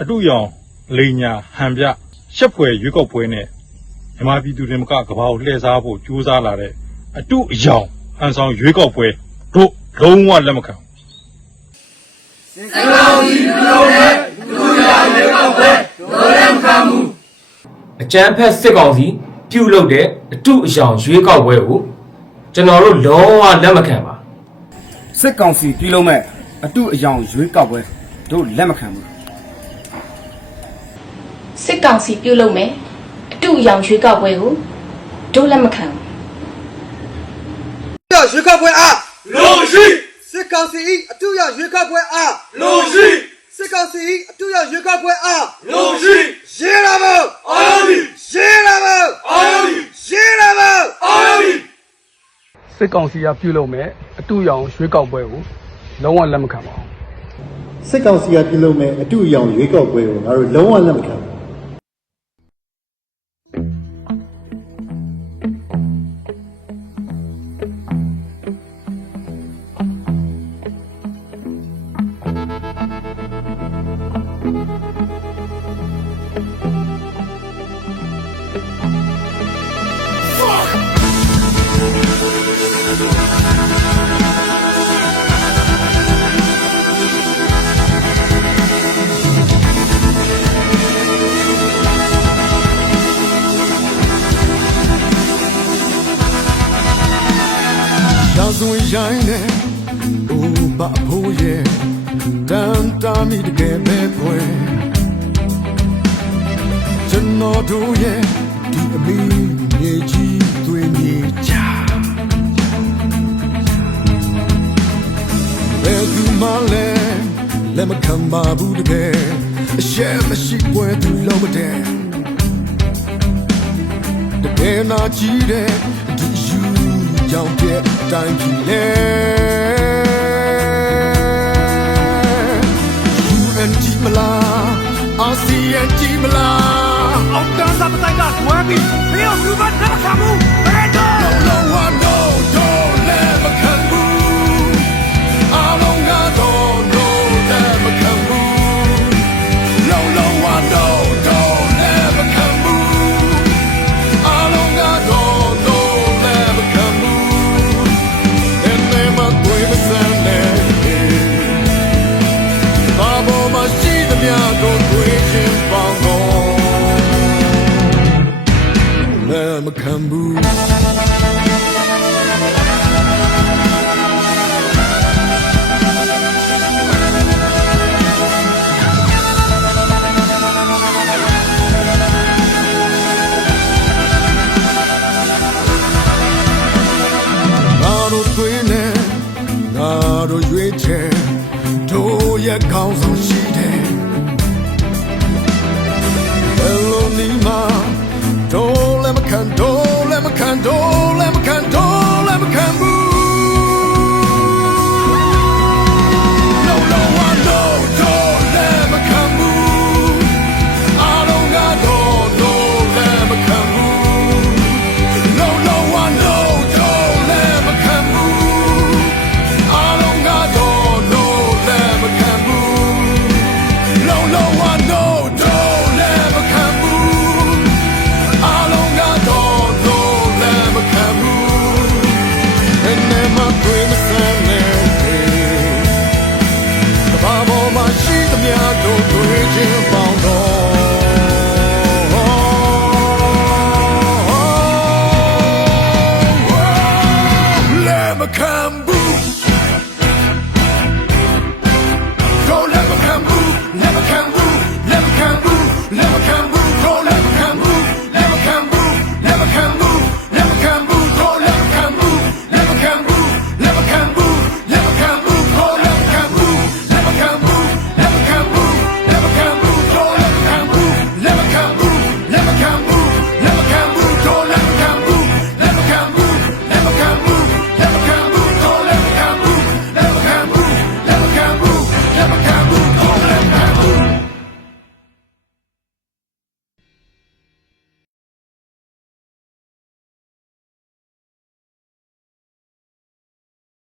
အတူရောင်လိန်ညာဟန်ပြရှက်ဖွယ်ရွေးကောက်ပွဲနဲ့မြန်မာပြည်သူတွေကကဘာကိုလှည့်စားဖို့ကြိုးစားလာတဲ့အတူအယောင်ဟန်ဆောင်ရွေးကောက်ပွဲတို့လုံးဝလက်မခံဘူးအကြမ်းဖက်စစ်ကောင်စီပြုတ်လုတဲ့အတုအယောင်ရွေးကောက်ပွဲကိုကျွန်တော်တို့လုံးဝလက်မခံပါစစ်ကောင်စီပြုလုပ်မဲ့အတုအယောင်ရွေးကောက်ပွဲတို့လက်မခံဘူး စစ်ကောင်စီပြုတ်လုပ်မယ်အတူအယောင်ရွေးကောက်ပွဲကိုဒုလက်မခံဘူးရရွေးကောက်ပွဲအားလိုရှိစစ်ကောင်စီ၏အတူရရွေးကောက်ပွဲအားလိုရှိစစ်ကောင်စီ၏အတူရရွေးကောက်ပွဲအားလိုရှိရေးရမလို့အာရမီရေးရမလို့အာရမီရေးရမလို့အာရမီစစ်ကောင်စီကပြုလုပ်မဲ့အတူရောင်ရွေးကောက်ပွဲကိုလုံးဝလက်မခံပါဘူးစစ်ကောင်စီကပြုလုပ်မဲ့အတူအယောင်ရွေးကောက်ပွဲကိုငါတို့လုံးဝလက်မခံ Yaz uyuyayne, uba puye တန်တာမိတကယ်ပဲပွဲကျွန်တော်တို့ရဲ့ဒီအမီမြေကြီးသွေးမြေချာဘယ်သူမှလည်းလက်မခံပါဘူးတကယ်အရှက်မရှိပွဲသူလုံးမတဲ့တကယ်နာကြည့်တဲ့ဒီယူကြောင့်တဲ့တိုင်းပြည်လေ ပြီးမင်းတို့ကဘာလက်ခံမှုဘယ်တော့လုံးဝ ခံဘူးတို့ရွေးချယ်တို့ရဲ့ကောင်းဆုံးရှိတယ်ဘယ်လိုနီးမှာတို့လည်းမခံတော့ ခြင်းပေါင်းတော် Come